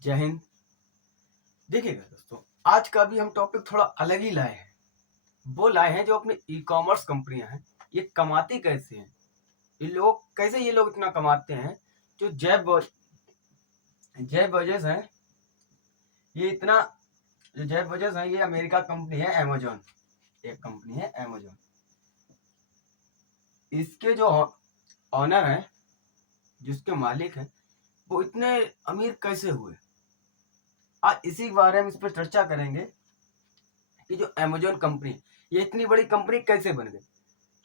जय हिंद। देखिएगा दोस्तों, आज का भी हम टॉपिक थोड़ा अलग ही लाए हैं। वो लाए हैं जो अपनी ई कॉमर्स कंपनियां हैं, ये कमाती कैसे हैं, ये लोग इतना कमाते हैं। जो जैव वजह हैं, ये इतना जो जैव वजह हैं, ये अमेरिका कंपनी है अमेजोन। एक कंपनी है अमेजोन। इसके जो ऑनर हैं, जिसके मालिक हैं, वो इतने अमीर कैसे हुए। आज इसी के बारे में इस पर चर्चा करेंगे कि जो अमेजोन कंपनी, ये इतनी बड़ी कंपनी कैसे बन गई।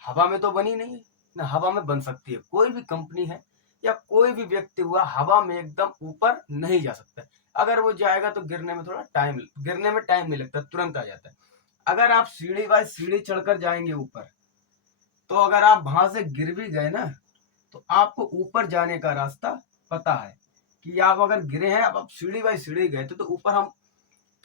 हवा में तो बनी नहीं है, ना हवा में बन सकती है। कोई भी कंपनी है या कोई भी व्यक्ति हुआ, हवा में एकदम ऊपर नहीं जा सकता। अगर वो जाएगा तो गिरने में टाइम नहीं लगता, तुरंत आ जाता है। अगर आप सीढ़ी बाय सीढ़ी चढ़कर जाएंगे ऊपर, तो अगर आप वहां से गिर भी गए ना, तो आपको ऊपर जाने का रास्ता पता है कि आप अगर गिरे हैं, अब आप सीढ़ी बाय सीढ़ी गए थे, तो ऊपर हम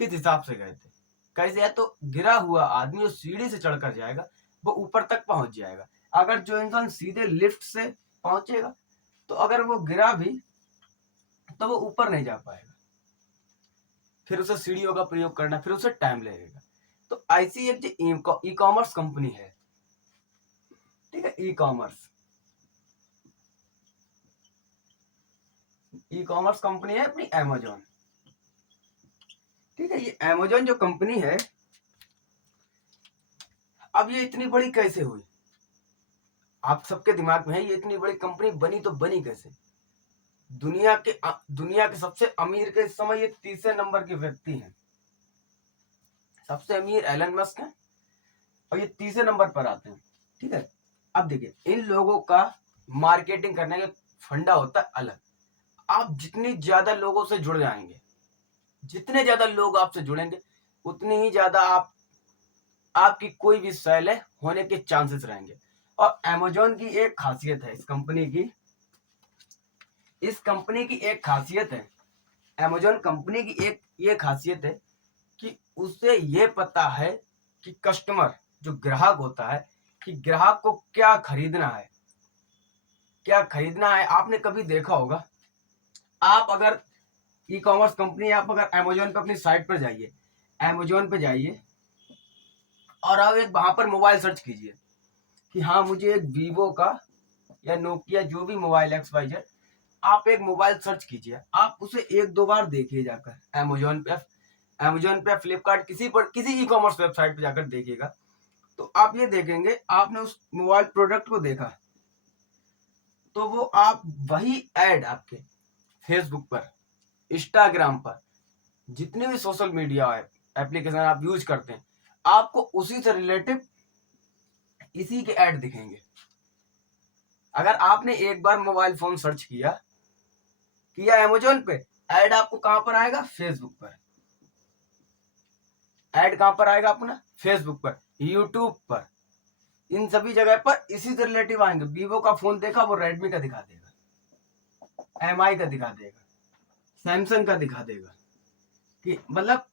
किस हिसाब से गए थे, कैसे है। तो गिरा हुआ आदमी जो सीढ़ी से चढ़कर जाएगा, वो ऊपर तक पहुंच जाएगा। अगर जो इंसान सीधे लिफ्ट से पहुंचेगा, तो अगर वो गिरा भी, तो वो ऊपर नहीं जा पाएगा। फिर उसे सीढ़ियों का प्रयोग करना, फिर उसे टाइम लगेगा। तो ऐसी एक जो ई कॉमर्स कंपनी है, ठीक है, ई कॉमर्स कंपनी है अपनी अमेजोन। ठीक है, ये अमेजोन जो कंपनी है, अब ये इतनी बड़ी कैसे हुई। आप सबके दिमाग में है, ये इतनी बड़ी कंपनी बनी तो बनी कैसे। दुनिया के सबसे अमीर के इस समय ये तीसरे नंबर के व्यक्ति हैं। सबसे अमीर एलन मस्क है और ये तीसरे नंबर पर आते हैं। ठीक है, अब देखिए, इन लोगों का मार्केटिंग करने का फंडा होता है अलग। आप जितनी ज्यादा लोगों से जुड़ जाएंगे, जितने ज्यादा लोग आपसे जुड़ेंगे, उतनी ही ज्यादा आपकी कोई भी सेल है होने के चांसेस रहेंगे। और अमेजोन की एक खासियत है, इस कंपनी की एक खासियत है, अमेजोन कंपनी की एक ये खासियत है कि उसे ये पता है कि कस्टमर, जो ग्राहक होता है, कि ग्राहक को क्या खरीदना है, आपने कभी देखा होगा, आप अगर ई कॉमर्स कंपनी, आप अगर अमेजोन पे अपनी साइट पर जाइए, अमेजोन पे जाइए और आप एक वहां पर मोबाइल सर्च कीजिए कि हाँ, मुझे एक वीवो का या नोकिया, जो भी मोबाइल XYZ, आप एक मोबाइल सर्च कीजिए। आप उसे एक दो बार देखिए जाकर अमेजोन पे फ्लिपकार्ट, किसी ई कॉमर्स वेबसाइट पे जाकर देखिएगा, तो आप ये देखेंगे, आपने उस मोबाइल प्रोडक्ट को देखा, तो वो आप वही एड आपके फेसबुक पर, इंस्टाग्राम पर, जितने भी सोशल मीडिया एप्लीकेशन आप यूज करते हैं, आपको उसी से रिलेटिव इसी के ऐड दिखेंगे। अगर आपने एक बार मोबाइल फोन सर्च किया अमेजोन पे, ऐड आपको कहां पर आएगा, फेसबुक पर। ऐड कहां पर आएगा अपना, फेसबुक पर, यूट्यूब पर, इन सभी जगह पर इसी से रिलेटिव आएंगे। वीवो का फोन देखा, वो रेडमी का दिखा देगा, MI का दिखा देगा, सैमसंग का दिखा देगा। कि मतलब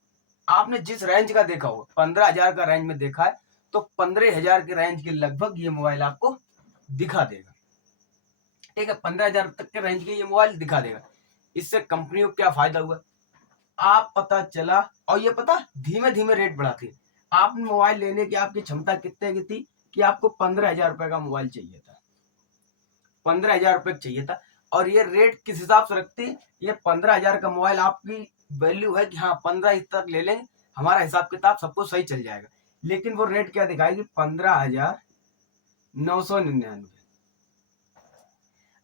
आपने जिस रेंज का देखा हो, 15,000 का रेंज में देखा है, तो 15,000 के रेंज के लगभग ये मोबाइल आपको दिखा देगा। ठीक है, 15,000 तक के रेंज के ये मोबाइल दिखा देगा। इससे कंपनी को क्या फायदा हुआ, आप पता चला, और ये पता धीमे धीमे रेट बढ़ाती है। आपने मोबाइल लेने की आपकी क्षमता कितने की थी, कि आपको 15,000 रुपए का मोबाइल चाहिए था, 15,000 रुपए चाहिए था, और ये रेट किस हिसाब से रखती है, ये 15,000 का मोबाइल आपकी वैल्यू है कि हाँ, 15 तक ले लेंगे, हमारा हिसाब किताब सबको सही चल जाएगा। लेकिन वो रेट क्या दिखाएगी, 15,999।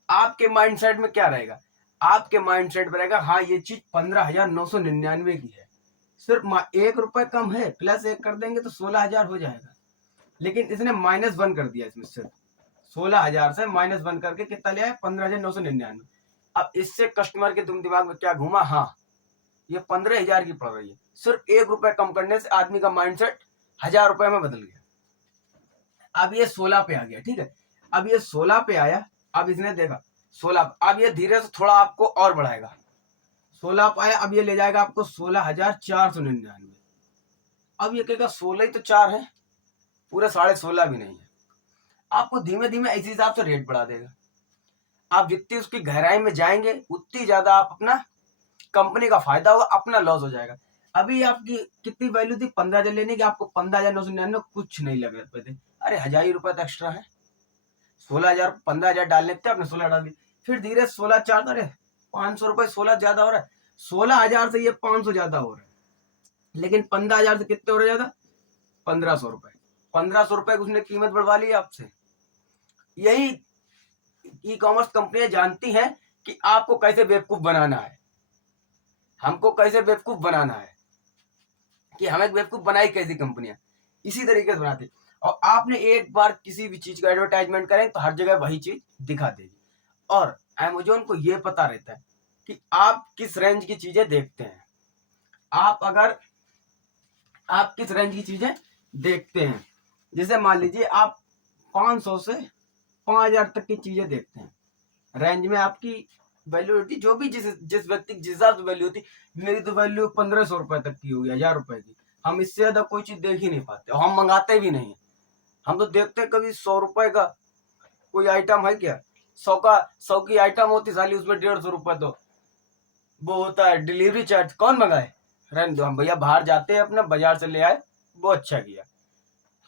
आपके माइंडसेट में क्या रहेगा, आपके माइंडसेट में रहेगा, हाँ, ये चीज 15,999 की है, सिर्फ 1 रुपए कम है, प्लस 1 कर देंगे तो 16,000 हो जाएगा। लेकिन इसने -1 कर दिया, इसमें सिर्फ 16,000 से -1 करके कितना लिया है, 15,999। अब इससे कस्टमर के तुम दिमाग में क्या घूमा, हाँ, ये 15,000 की पड़ रही है। सिर्फ 1 रुपए कम करने से आदमी का माइंडसेट 1,000 रुपए में बदल गया। अब ये 16 पे आ गया। ठीक है, अब ये 16 पे आया, अब इसने देखा 16, अब ये धीरे से थोड़ा आपको और बढ़ाएगा, 16 पे आया, अब ये ले जाएगा आपको 16,499। अब ये कहेगा 16 ही तो 4 है, पूरे 16.5 भी नहीं है। आपको धीमे धीमे इसी हिसाब से रेट बढ़ा देगा। आप जितनी उसकी गहराई में जाएंगे, उतनी ज्यादा आप अपना कंपनी का फायदा होगा, अपना लॉस हो जाएगा। अभी आपकी कितनी वैल्यू थी 15,000 लेने की, आपको 15,999 कुछ नहीं लग रहे थे। अरे 1,000 ही रुपए तो एक्स्ट्रा है। 16,000 15,000 डालने थे, आपने 16 डाल दी। फिर धीरे 16 4, अरे 500 रुपए 16 ज्यादा हो रहा है। 16,000 से ये 500 ज्यादा हो रहा है, लेकिन 15,000 से कितने हो रहे ज्यादा? 1,500 रुपए। 1,500 रुपए की उसने कीमत बढ़वा ली आपसे। यही ई कॉमर्स कंपनियां जानती हैं कि आपको कैसे बेवकूफ बनाना है, हमको कैसे बेवकूफ बनाना है, कि हमें बेवकूफ बनाई कैसी कंपनियां, इसी तरीके से बनाती। और आपने एक बार किसी भी चीज का एडवर्टाइजमेंट करें तो हर जगह वही चीज दिखा देगी। और अमेजोन को यह पता रहता है कि आप किस रेंज की चीजें देखते हैं। आप किस रेंज की चीजें देखते हैं, जैसे मान लीजिए आप 500 से 5,000 तक की चीजें देखते हैं, रेंज में आपकी वैल्यू होती, जो भी जिस व्यक्ति की जिस हिसाब से वैल्यू होती। मेरी तो वैल्यू 1,500 रुपए तक की होगी, 1,000 रुपए की। हम इससे ज्यादा कोई चीज देख ही नहीं पाते, और हम मंगाते भी नहीं। हम तो देखते कभी 100 रुपए का कोई आइटम है क्या, 100 की आइटम होती साली, उसमें 150 रुपए तो वो होता है डिलीवरी चार्ज। कौन मंगाए, रहने दो, हम भैया बाहर जाते हैं अपना बाजार से ले आए, वो अच्छा किया।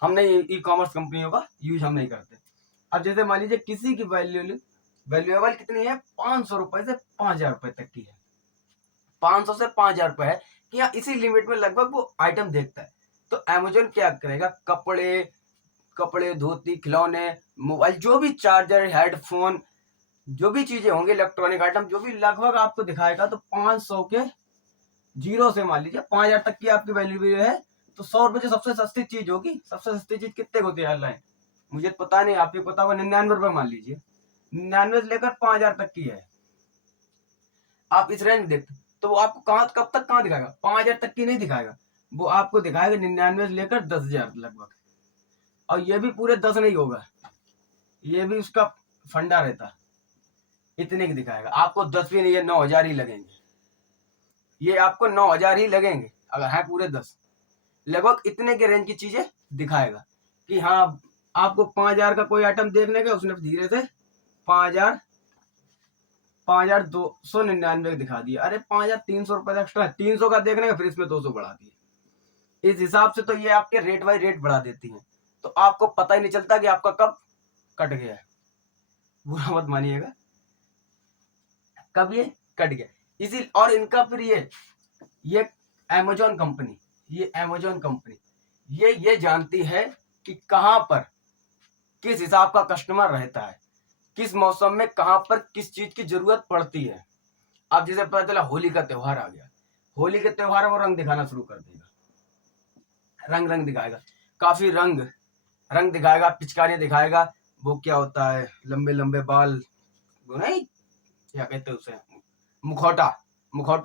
हमने ई कॉमर्स कंपनियों का यूज हम नहीं करते। अब जैसे मान लीजिए किसी की वैल्यूएबल कितनी है, 500 रुपए से 5,000 रुपए तक की है। 500 से 5,000 रुपए है कि हाँ, इसी लिमिट में लगभग वो आइटम देखता है। तो अमेजोन क्या करेगा, कपड़े धोती खिलौने मोबाइल, जो भी चार्जर हेडफोन, जो भी चीजें होंगी इलेक्ट्रॉनिक आइटम, जो भी लगभग आपको दिखाएगा। तो 500 के जीरो से मान लीजिए 5,000 तक की आपकी वैल्यू है। तो 100 रुपए जो सबसे सस्ती चीज होगी, सबसे सस्ती चीज कितने होती है ऑनलाइन, मुझे पता नहीं, आपको पता होगा, 99 रुपए मान लीजिए। 99 से लेकर 5,000 तक की है, आप इस रेंज देखते। तो वो आपको कब तक कहाँ दिखाएगा, 5,000 तक की नहीं दिखाएगा, वो आपको दिखाएगा 99 से लेकर 10,000 लगभग। और ये भी पूरे 10 नहीं होगा, ये भी उसका फंडा रहता, इतने की दिखाएगा। आपको 10 भी नहीं है, 9,000 ही लगेंगे। ये आपको 9,000 ही लगेंगे अगर है पूरे 10। लगभग इतने के रेंज की चीजें दिखाएगा कि हाँ, आपको 5,000 का कोई आइटम देखने का, उसने धीरे से 5,299 दिखा दिया। अरे 5,300 रुपए एक्स्ट्रा है, 300 का देखने का, फिर इसमें 200 बढ़ा दिए। इस हिसाब से तो ये आपके रेट बाई रेट बढ़ा देती हैं, तो आपको पता ही नहीं चलता कि आपका कब कट गया है। बुरा मत मानिएगा, कब ये कट गया। इसी और इनका फिर ये अमेजोन कंपनी ये जानती है कि कहां पर किस हिसाब का कस्टमर रहता है, किस मौसम में कहां पर किस चीज की जरूरत पड़ती है। अब जैसे पता चला होली का त्योहार आ गया, होली के त्योहार में रंग दिखाना शुरू कर देगा, रंग दिखाएगा, काफी रंग दिखाएगा, पिचकारियां दिखाएगा। वो क्या होता है, लंबे लंबे बाल, वो नहीं क्या कहते हैं उसे, मुखौटा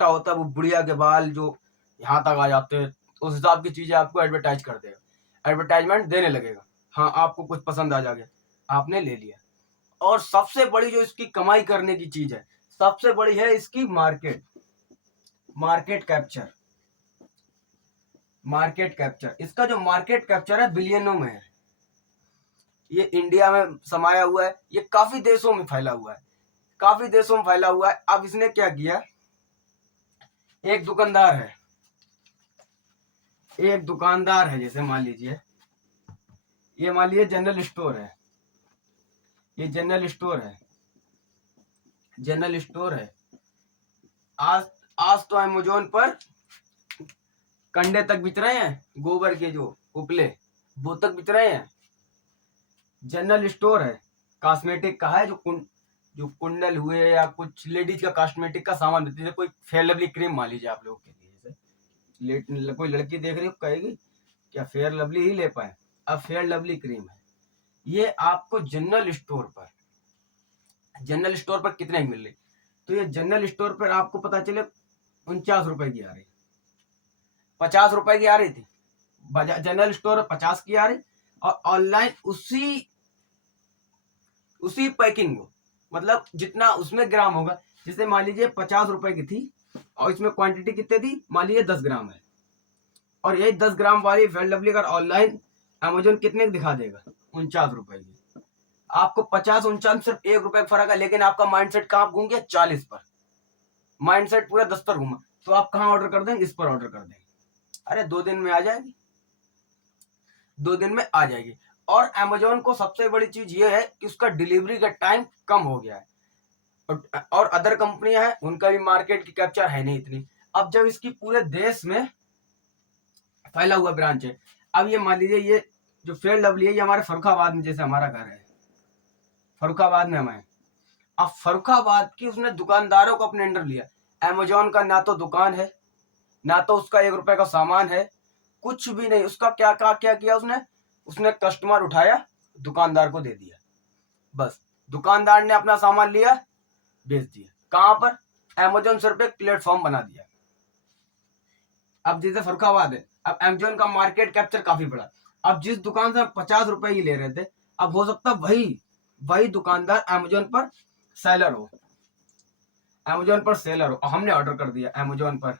होता है, वो बुढ़िया के बाल जो यहाँ तक आ जाते हैं। उस हिसाब की चीजें आपको एडवर्टाइज कर देगा, एडवर्टाइजमेंट देने लगेगा। हाँ, आपको कुछ पसंद आ जाएगा, आपने ले लिया। और सबसे बड़ी जो इसकी कमाई करने की चीज है, सबसे बड़ी है इसकी मार्केट कैप्चर। इसका जो मार्केट कैप्चर है बिलियनों में है। ये इंडिया में समाया हुआ है, ये काफी देशों में फैला हुआ है। अब इसने क्या किया, एक दुकानदार है, जैसे मान लीजिए जनरल स्टोर है, ये जनरल स्टोर है। आज तो अमेजोन पर कंडे तक बिच रहे हैं, गोबर के जो उपले वो तक बिच रहे हैं। जनरल स्टोर है, कॉस्मेटिक का है, जो कुंडल हुए या कुछ लेडीज का कॉस्मेटिक का सामान देती है। कोई फेयर लवली क्रीम मान लीजिए आप लोगों के लिए, जैसे कोई लड़की देख रही हो, कहेगी क्या फेयर लवली ही ले पाए, अब फेयर लवली क्रीम है। ये आपको जनरल स्टोर पर कितने की मिल रही, तो ये जनरल स्टोर पर आपको पता चले 49 रुपए की आ रही, 50 रुपए की आ रही थी जनरल स्टोर 50 की आ रही। और ऑनलाइन उसी पैकिंग को, मतलब जितना उसमें ग्राम होगा, जैसे मान लीजिए 50 रुपए की थी और इसमें क्वांटिटी कितनी थी, मान लीजिए 10 ग्राम है, और यही 10 ग्राम वाली फेयर लवली अगर ऑनलाइन अमेजोन कितने की दिखा देगा, 49 रुपए की। आपको 50 49 सिर्फ 1 रुपए का फर्क है, लेकिन आपका माइंडसेट कहां घूम गया, 40 पर। माइंडसेट पूरा 10 पर घूमा, तो आप कहाँ ऑर्डर कर देंगे? इस पर ऑर्डर कर देंगे। अरे 2 दिन में आ जाएगी, 2 दिन में आ जाएगी। और अमेजोन को सबसे बड़ी चीज ये है कि उसका डिलीवरी का टाइम कम हो गया है। और अदर कंपनियां हैं, उनका भी मार्केट की कैप्चर है नहीं इतनी। अब जब इसकी पूरे देश में फैला हुआ ब्रांच है, अब ये मान लीजिए ये जो फेयर लवली है, ये हमारे फर्रुखाबाद में, जैसे हमारा घर है फर्रुखाबाद में हमें, अब फर्रुखाबाद की उसने दुकानदारों को अपने अंडर लिया। अमेजोन का ना तो दुकान है, ना तो उसका 1 रुपए का सामान है, कुछ भी नहीं। उसका क्या किया उसने कस्टमर उठाया, दुकानदार को दे दिया, बस। दुकानदार ने अपना सामान लिया, बेच दिया। कहां पर? अमेजोन सिर्फ एक प्लेटफॉर्म बना दिया। अब जैसे फर्रुखाबाद है, अब अमेजोन का मार्केट कैप्चर काफी बड़ा। अब जिस दुकान से 50 रुपए ही ले रहे थे, अब हो सकता वही दुकानदार अमेजोन पर सेलर हो, अमेजोन पर सेलर हो। हमने ऑर्डर कर दिया अमेजोन पर,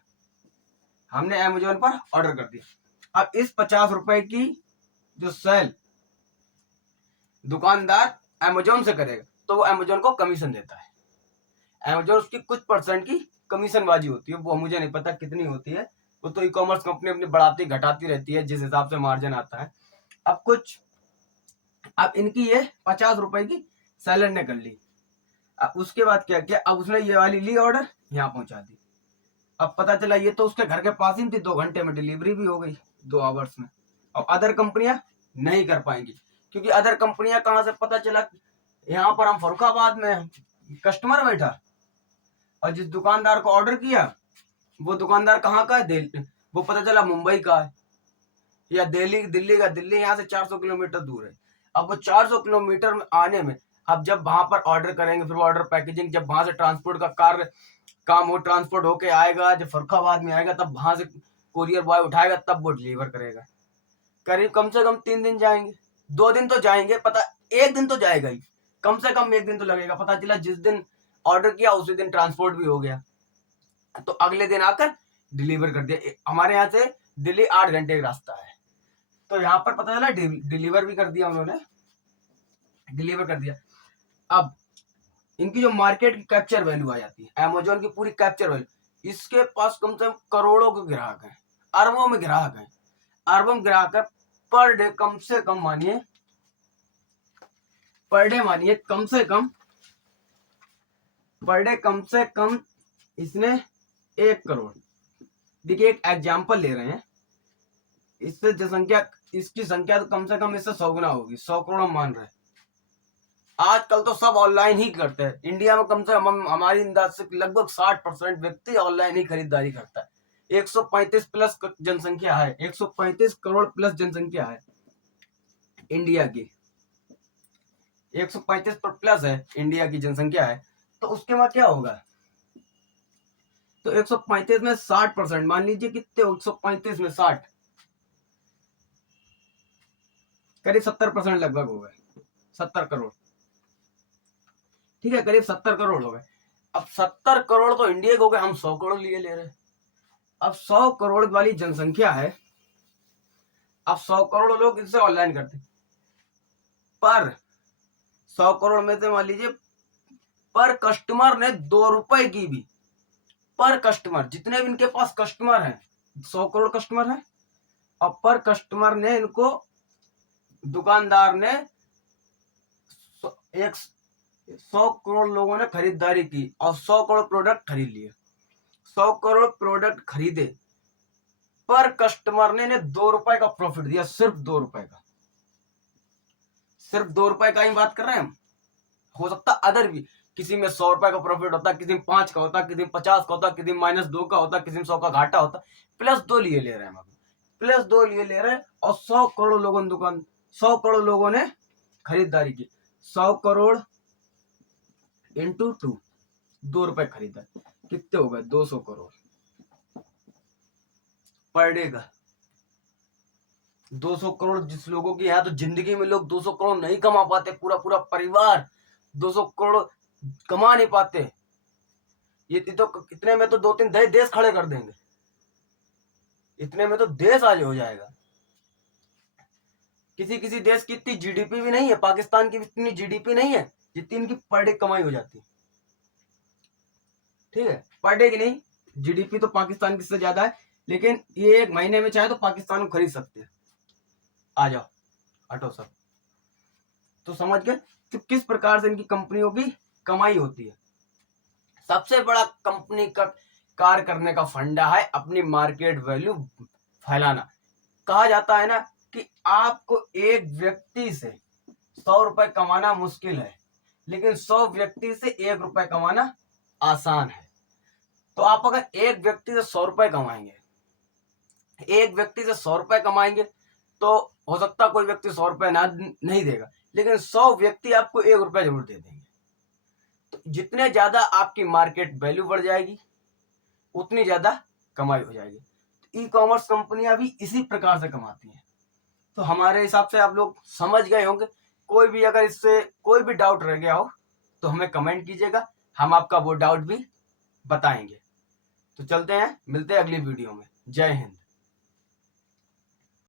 हमने अमेजोन पर ऑर्डर कर दिया। अब इस 50 रुपए की जो सेल दुकानदार अमेजोन से करेगा, तो वो अमेजोन को कमीशन देता है। अमेजोन उसकी कुछ परसेंट की कमीशन बाजी होती है, वो मुझे नहीं पता कितनी होती है, वो तो ई कॉमर्स कंपनी अपनी बढ़ाती घटाती रहती है जिस हिसाब से मार्जिन आता है। अब इनकी ये 50 रुपए की सेलर ने कर ली। अब उसके बाद क्या किया, अब उसने ये वाली ली ऑर्डर, यहाँ पहुंचा दी। अब पता चला ये तो उसके घर के पास ही थी, 2 घंटे में डिलीवरी भी हो गई, 2 आवर्स में। और अदर कंपनियां नहीं कर पाएंगी, क्योंकि अदर कंपनियां कहां से? पता चला यहाँ पर हम फर्रुखाबाद में कस्टमर बैठा, और जिस दुकानदार को ऑर्डर किया वो दुकानदार कहाँ का है? वो पता चला मुंबई का है, या दिल्ली का। दिल्ली यहाँ से 400 किलोमीटर दूर है। अब वो 400 किलोमीटर में आने में, अब जब वहां पर ऑर्डर करेंगे, फिर ऑर्डर पैकेजिंग, जब वहां से ट्रांसपोर्ट का काम हो, ट्रांसपोर्ट होके आएगा, जब फर्रुखाबाद में आएगा, तब वहां से कोरियर बॉय उठाएगा, तब वो डिलीवर करेगा। करीब कम से कम 3 दिन जाएंगे, 2 दिन तो जाएंगे, पता 1 दिन तो जाएगा ही, कम से कम 1 दिन तो लगेगा। पता चला जिस दिन ऑर्डर किया उसी दिन ट्रांसपोर्ट भी हो गया, तो अगले दिन आकर डिलीवर कर दिया। हमारे यहाँ से दिल्ली 8 घंटे का रास्ता है, तो यहाँ पर पता चला डिलीवर भी कर दिया उन्होंने, डिलीवर कर दिया। अब इनकी जो मार्केट की कैप्चर वैल्यू आ जाती है, अमेजोन की पूरी कैप्चर वैल्यू, इसके पास कम से कम करोड़ों के ग्राहक हैं, अरबों में ग्राहक हैं, अरबों में ग्राहक है। पर डे कम से कम मानिए, पर डे मानिए कम से कम, पर डे कम से कम इसने 1 करोड़, देखिए एक एग्जाम्पल ले रहे हैं, इससे जनसंख्या, इसकी संख्या तो कम से कम इससे 100 गुना होगी, 100 करोड़ हम मान रहे हैं। आजकल तो सब ऑनलाइन ही करते हैं। इंडिया में कम से कम हमारी अंदाज से लगभग 60% व्यक्ति ऑनलाइन ही खरीदारी करता है। 135 प्लस जनसंख्या है, 135 करोड़ प्लस जनसंख्या है इंडिया की, 135 प्लस है इंडिया की जनसंख्या है। तो उसके बाद क्या होगा? तो 135 में 60%, मान लीजिए कितने? 135 में 60, करीब 70% लगभग हो गए, 70 करोड़, ठीक है, करीब 70 करोड़ हो गए। अब 70 करोड़ तो इंडिया के हो गए, हम 100 करोड़ लिए ले रहे हैं। अब 100 करोड़ वाली जनसंख्या है, अब 100 करोड़ लोग इससे ऑनलाइन करते, पर 100 करोड़ में से मान लीजिए पर कस्टमर ने 2 रुपए की भी, पर कस्टमर, जितने भी इनके पास कस्टमर हैं, 100 करोड़ कस्टमर है, और पर कस्टमर ने इनको, दुकानदार ने 100 करोड़ लोगों ने खरीदारी की और 100 करोड़ प्रोडक्ट खरीद लिए, 100 करोड़ प्रोडक्ट खरीदे, पर कस्टमर ने 2 रुपए का प्रॉफिट दिया, सिर्फ 2 रुपए का, सिर्फ 2 रुपए का ही बात कर रहे हैं हम। हो सकता अदर भी, किसी में 100 रुपए का प्रॉफिट होता, किसी में 5 का होता, किसी में 50 का होता, किसी में -2 का होता, किसी में 100 का घाटा होता, +2 लिए ले रहे हैं हम, +2 लिए ले रहे हैं। और 100 करोड़ लोगों ने 100 करोड़ लोगों ने खरीदारी की, 100 करोड़ इंटू 2 रुपए खरीदा, कितने हो गए? 200 करोड़ पर डे का। 200 करोड़ जिस लोगों की है, तो जिंदगी में लोग 200 करोड़ नहीं कमा पाते, पूरा पूरा परिवार 200 करोड़ कमा नहीं पाते। ये तो इतने में तो 2-3 देश खड़े कर देंगे, इतने में तो देश आज हो जाएगा। किसी किसी देश की इतनी जीडीपी भी नहीं है, पाकिस्तान की इतनी जीडीपी नहीं है जितनी इनकी पर डे कमाई हो जाती है। ठीक है, पर डे की नहीं। जीडीपी तो पाकिस्तान की से ज्यादा है, लेकिन ये एक महीने में चाहे तो पाकिस्तान को खरीद सकते हैं। आ जाओ, हटो सब। तो समझ गए कि किस प्रकार से इनकी कंपनियों की कमाई होती है। सबसे बड़ा कंपनी का कार्य करने का फंडा है अपनी मार्केट वैल्यू फैलाना। कहा जाता है ना कि आपको एक व्यक्ति से 100 रुपए कमाना मुश्किल है, लेकिन 100 व्यक्ति से 1 रुपए कमाना आसान है। तो आप अगर एक व्यक्ति से 100 रुपए कमाएंगे, एक व्यक्ति से 100 रुपए कमाएंगे, तो हो सकता है कोई व्यक्ति 100 रुपए ना नहीं देगा, लेकिन 100 व्यक्ति आपको 1 रुपए जरूर दे देंगे। तो जितने ज्यादा आपकी मार्केट वैल्यू बढ़ जाएगी, उतनी ज्यादा कमाई हो जाएगी। तो ई कॉमर्स कंपनियां भी इसी प्रकार से कमाती हैं। तो हमारे हिसाब से आप लोग समझ गए होंगे। कोई भी अगर इससे कोई भी डाउट रह गया हो तो हमें कमेंट कीजिएगा, हम आपका वो डाउट भी बताएंगे। तो चलते हैं, मिलते हैं अगली वीडियो में। जय हिंद।